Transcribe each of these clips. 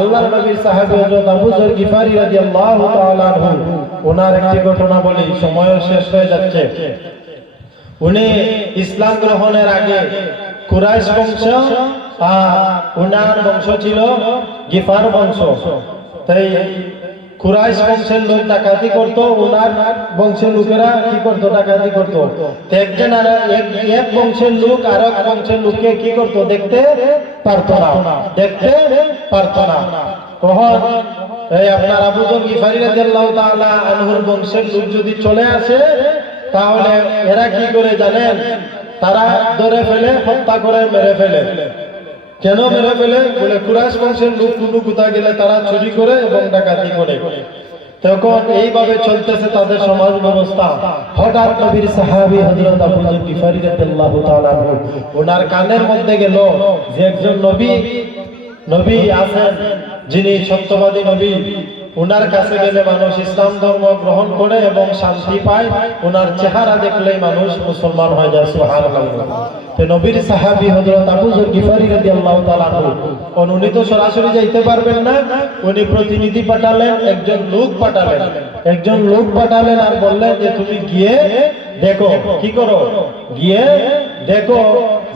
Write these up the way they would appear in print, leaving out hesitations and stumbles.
আল্লাহর নবীর সাহাবী হযরত আবু যর গিফারি রাদিয়াল্লাহু তাআলা আনহু, ওনার একটি ঘটনা বলি, সময় শেষ হয়ে যাচ্ছে। উনি ইসলাম গ্রহণের আগে কুরাইশ বংশ আর উনার বংশ ছিল গিফার বংশ। তাই কুরাইশ বংশের লোক ডাকাতি করতো, উনার বংশের লোকেরা কি করতো? ডাকাতি করতো। একজন আর এক বংশের লোক আর এক বংশের লোককে কি করতো? দেখতে পারতো না, দেখতে পারতো না। তখন এই আপনার আবু যর গিফারি রাদিয়াল্লাহু তাআলা আনহুর বংশের লোক যদি চলে আসে, তাহলে এরা কি করে জানেন? তারা ধরে ফেলে, হত্যা করে মেরে ফেলে। কেন মেরে ফেলে? বলে কুরাইশ বংশের লোক কোনো কোথায় গেলে তারা চুরি করে এবং ডাকাতি করে। তখন এইভাবে চলতেছে তাদের সমাজ ব্যবস্থা। হঠাৎ নবীর সাহাবী হযরত আবু যর গিফারি রাদিয়াল্লাহু তাআলা আনহু, ওনার কানের মধ্যে গেল যে একজন নবী আছেন, যিনি সত্যবাদী নবী। উনার কাছে গেলে মানুষ ইসলাম ধর্ম গ্রহণ করে এবং শান্তি পায়। উনার চেহারা দেখলেই মানুষ মুসলমান হয়ে যায়। সুবহানাল্লাহ। তো নবীর সাহাবী হযরত আবু যর গিফারি রাদিয়াল্লাহু তাআলা আনহু, উনি তো সরাসরি যাইতে পারবেন না। উনি প্রতিনিধি পাঠালেন, একজন লোক পাঠালেন আর বললেন যে তুমি গিয়ে দেখো। কি করো? গিয়ে দেখো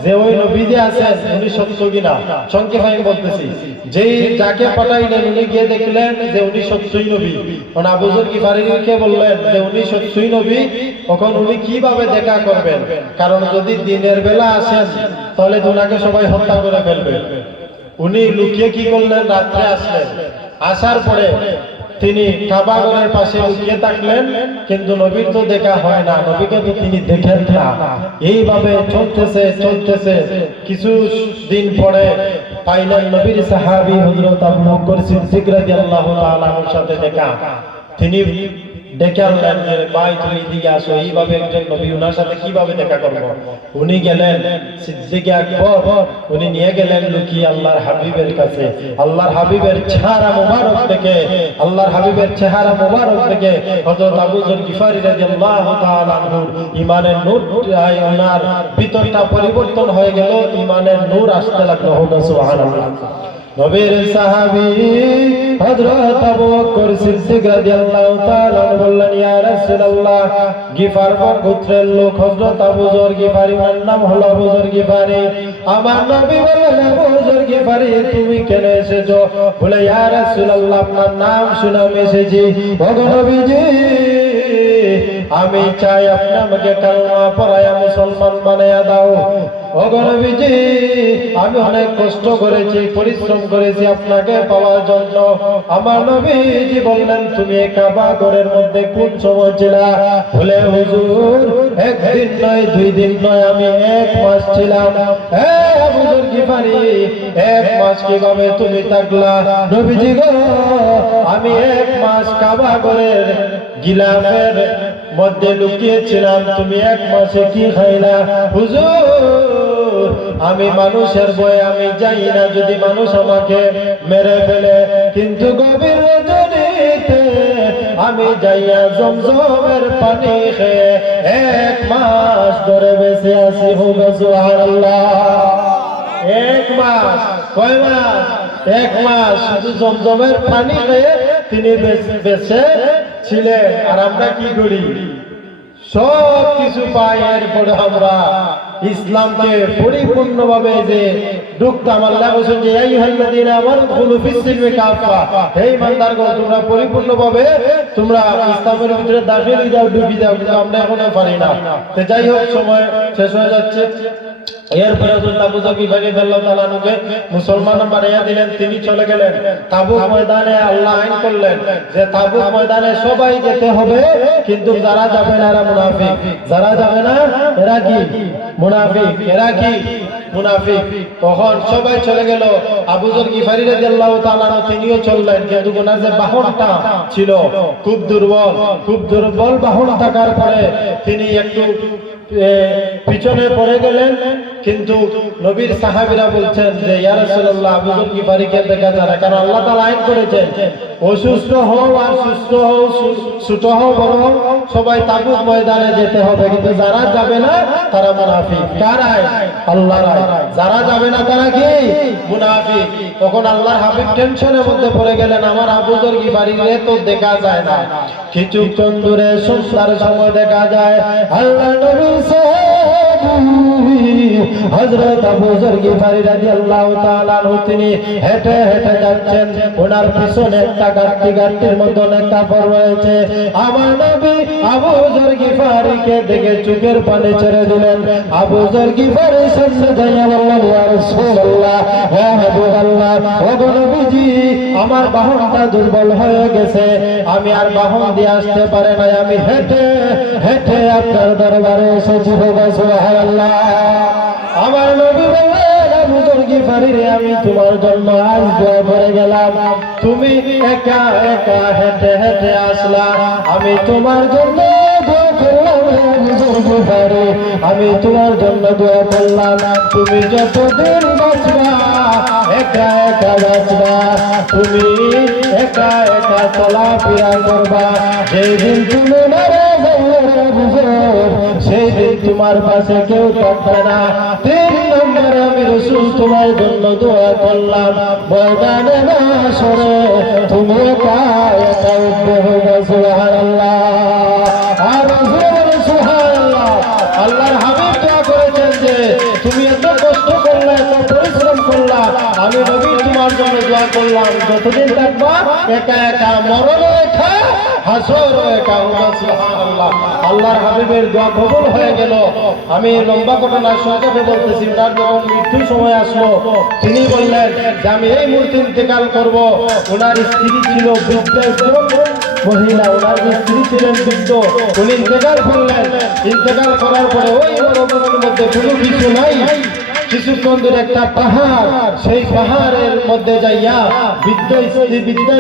যে ওই নবী যে আছেন উনি সত্য কিনা। সংক্ষেপে আমি বলতেছি, যেই যাকে পাঠাইলেন উনি গিয়ে দেখলেন যে উনি সত্যই নবী। কারণ আবু যর গিফারিকে বললেন যে উনি সত্যই নবী। তখন উনি কিভাবে দেখা করবেন? কারণ যদি দিনের বেলা আসেন তাহলে ওনাকে সবাই হত্যা করে ফেলবে। উনি লুকিয়ে কি করলেন? রাত্রে আসলেন। আসার পরে তিনি কাবা ঘরের পাশে লুকিয়ে থাকলেন, কিন্তু নবীর তো দেখা হয় না, নবীকে তো তিনি দেখেন না। এইভাবে চলতেছে কিছু দিন পরে পাইলেন নবীর সাহাবী হযরত আবু বকর সিদ্দিক রাদিয়াল্লাহু তাআলা আনহুর সাথে দেখা। তিনি ডেকে আনলেন যে ভাই তুমি এদিকে আসো। এইভাবে একজন নবী, ওনার সাথে কিভাবে দেখা করবো? উনি গেলেন সিদ্দিক আকবর, উনি নিয়ে গেলেন লুকিয়ে আল্লাহর হাবিবের কাছে। আল্লাহর হাবিবের চেহারা মুবারক দেখে হযরত আবু যর গিফারি রাদিয়াল্লাহু তাআলা আনহুর ঈমানের নূর, ওনার ভিতরটা পরিবর্তন হয়ে গেল, ঈমানের নূর আসতে লাগলো। সুবহানাল্লাহ। নবীর সাহাবী হযরত আবু বকর সিদ্দিক রাদিয়াল্লাহু তাআলা বললেন, ইয়া রাসূলুল্লাহ, গিফার গোত্রের লোক হযরত আবু যর গিফারি, ওর নাম হলো আবু যর গিফারি। আমার নবী বললেন, আবু যর গিফারি তুমি কেন এসেছো? বলে, ইয়া রাসূলুল্লাহ, আপনার নাম শুনে আমি এসেছি। ও নবীজি, আমি চাই আপনি আমাকে কালেমা পড়ায়া মুসলমান বানায়া দাও। ও নবীজি, আমি অনেক কষ্ট করেছি, পরিশ্রম করেছি আপনাকে পাওয়ার জন্য। আমার নবীজি বললেন, তুমি কাবা ঘরের মধ্যে কোন সময় ছিলা? বলে, হুজুর, একদিন নয়, 2 দিন নয়, আমি 1 মাস ছিলাম। হে আবু যর গিফারি, 1 মাস কিভাবে তুমি থাকলা? নবীজি গো, আমি 1 মাস কাবা ঘরের গিলাফের মধ্যে লুকিয়েছিলাম। তুমি 1 মাসে কি খাইলা? হুজুর, আমি মানুষের ভয়ে আমি যাই না, যদি মানুষ আমাকে মেরে ফেলে, কিন্তু গভীর রজনীতে আমি যাইয়া জমজমের পানি খেয়ে 1 মাস ধরে বেঁচে আছি। সুবহানাল্লাহ। 1 মাস। কয় মাস? 1 মাস শুধু জমজমের পানি খেয়ে তিনি বেঁচে ছিলেন। আর আমরা কি করি? সব কিছু পাই, এরপরে আমরা ইসলামকে পরিপূর্ণভাবে যে ঢুকতাম। আল্লাহ বলেন যে আইয়ুহাল্লাযীনা আমানু ফিস সিলমি কাফা, হে ইমানদারগণ, তোমরা পরিপূর্ণভাবে তোমরা ইসলামের ভিতরে দাখিল হয়ে যাও, ঢুকে যাও, কিন্তু আমরা এখনো পারি না। তো যাই হোক, সময় শেষ হয়ে যাচ্ছে। এরপরে হযরত আবু যর গিফারি রাদিয়াল্লাহু তাআলা আনহুকে মুসলমান বানাইয়া দিলেন। তিনি চলে গেলেন তাবুক ময়দানে। আল্লাহ আইন করলেন যে তাবুক ময়দানে সবাই যেতে হবে, কিন্তু যারা যাবে না এরা মুনাফিক। যারা যাবে না এরা কি? মুনাফিক। এরা কি? মুনাফিক। তখন সবাই চলে গেল। আবু যর গিফারি রাদিয়াল্লাহু তাআলা আনহু তিনিও চললেন, কিন্তু ওনার যে বাহনটা ছিল খুব দুর্বল বাহন থাকার পরে তিনি একটু পিছনে পড়ে গেলেন। কিন্তু নবীর সাহাবীরা বলছেন যে ইয়া রাসূলুল্লাহ আবু যর গিফারিকে দেখা যায় না, কারণ আল্লাহ তাআলা আইন করেছেন অসুস্থ হও আর সুস্থ হও, ছোট হও বড় হও, সবাই তাবুক ময়দানে যেতে হবে, কিন্তু যারা যাবে না তারা মুনাফিক। কার আইন? আল্লাহর আইন। যারা যাবে না তারা কি? মুনাফিক। তখন আল্লাহর হাবিব টেনশনের মধ্যে পড়ে গেলেন, আমার আবু যর গিফারিকে তো দেখা যায় না, কিছুক্ষণ দূরে সন্ধ্যার সময় দেখা যায় আল্লাহর নবীর সাহাবী হযরত আবু যর গিফারি রাদিয়াল্লাহু তাআলা আনহু তিনি হেঁটে হেঁটে যাচ্ছেন, ওনার পিছনে একটা গাড়ির মধ্যে অনেক কাপড় রয়েছে। আমার নবী আবু যর গিফারিকে দেখে চোখের পানি ছেড়ে দিলেন। আবু যর গিফারি সামনে দাঁড়িয়ে বললেন, ইয়া রাসূলুল্লাহ, ইয়া হাবিবাল্লাহ, ওগো নবীজি, আমার বাহনটা দুর্বল হয়ে গেছে, আমি আর বাহন দিয়ে আসতে পারে না, আমি হেঁটে হেঁটে আপনার দরবারে এসেছি। সুবহানাল্লাহ। আমার নবী বললেন, আবু যর গিফারি রে, আমি তোমার জন্য আজ দোয়া করে গেলাম, তুমি একা একা হেঁটে হেঁটে আসলা, আমি তোমার জন্য দোয়া করলাম। আবু যর গিফারি, আমি তোমার জন্য দোয়া করলাম, তুমি যতদিন বাঁচবা একা একা বাঁচবা, তুমি একা একা চলাফেরা করবা, যেই দিন তুমি মারা যাবে আবু যর, সেই দিন তোমার পাশে কেউ থাকবে না। 3 নম্বরে আমি রাসূল তোমার জন্য দোয়া করলাম, ময়দানে মাশরে তুমি একা একা উঠবে। সুবহানাল্লাহ। আর রাসূল সুবহানাল্লাহ, আল্লাহর হাবিব দোয়া করেছেন যে তুমি এত কষ্ট করলে, এত পরিশ্রম করলা, আমি নবী তোমার জন্য দোয়া করলাম, যতদিন থাকবা একা একা, মরণ একা, হাসর একা। সুবহানাল্লাহ। আল্লাহর হাবিবের দোয়া কবুল হয়ে গেল। আমি লম্বা ঘটনা সংক্ষেপে বলতেছি। তার যখন মৃত্যুর সময় আসলো, তিনি বললেন যে আমি এই মুহূর্তে ইন্তেকাল করব। ওনার স্ত্রী ছিল বৃদ্ধ মহিলা, ওনার স্ত্রী ছিলেন বৃদ্ধ, উনি ইন্তেকাল করলেন। ইন্তেকাল করার পরে ওই মরুভূমির মধ্যে কোনো কিছু নাই, কিছুক্ষণ দূরে একটা পাহাড়, সেই পাহাড়ের মধ্যে যাইয়া বৃদ্ধ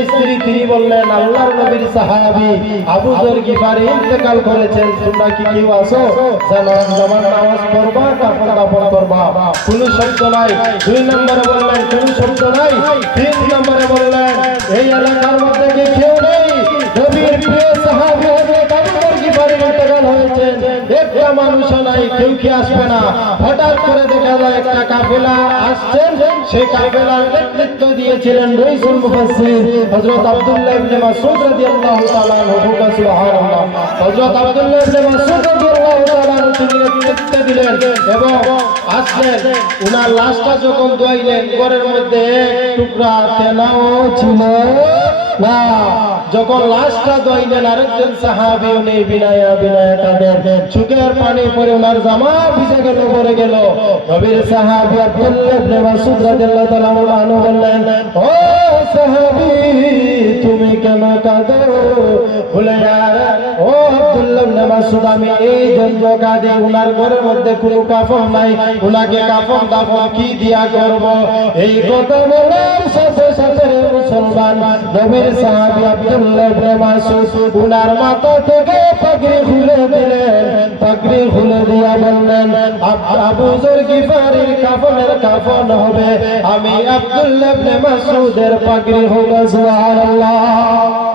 স্ত্রী তিনি বললেন, আল্লাহর নবীর সাহাবী আবু যর গিফারি ইন্তেকাল করেছেন, তোমরা কি কেউ আসো, জামার নামাজ পড়বা, কাপড় কাপড় করবা? কোনো শব্দ নাই। 2 নম্বরে বললেন কোনো শব্দ নাই। 3 নম্বরে বললেন এই এলাকার মধ্যে কি কেউ নেই? নবীর প্রিয় সাহাবী হযরত আবু যর গিফারি ইন্তেকাল হয়েছেন, একটা মানুষ নাই, কেউ কি আসবে না? হঠাৎ করে দেখা যায় একটা কাফেলা আসছেন, সেই কাফেলার নেতৃত্ব দিয়েছিলেন রাইসুল মুফাসসির হযরত আব্দুল্লাহ ইবনে মাসউদ রাদিয়াল্লাহু তাআলা আনহু। সুবহানাল্লাহ। হযরত আব্দুল্লাহ ইবনে মাসউদ রাদিয়াল্লাহু তাআলা আনহু তিনি নেতৃত্ব দিলেন এবং আসলেন। উনার লাশটা যখন ধুইলেন, ঘরের মধ্যে এক টুকরা তেলাও ছিল না। যখন লাশটা ধুইলেন, আরেকজন সাহাবী উনি বিনায়া বিনায়া তাদের চোখের পানি পড়ে ওনার জামা ভিজে গেল, পড়ে গেল। নবীর সাহাবী আব্দুল্লাহ ইবনে মাসউদ রাদিয়াল্লাহু তাআলা আনহু বললেন, ও সাহাবী, তুমি কেন কাঁদো? বলে, ও আব্দুল্লাহ ইবনে মাসউদ, আমি এই জন্য কাঁদি, ওনার ঘরের মধ্যে কোনো কাফন নাই, ওনাকে কাফন দাফন কি দিয়া করব? এই কথা বলার সাথে সাথে মুসলমান নবীর সাহাবী আব্দুল্লাহ ইবনে মাসউদ ওনার মাথা থেকে পাগড়ি খুলে দিলেন। পাগড়ি খুলে দিয়া বললেন, আবু যর গিফারির কাফনের কাফন হবে আমি আব্দুল্লাহ ইবনে মাসউদের পাগড়ি হবে। সুবহানাল্লাহ।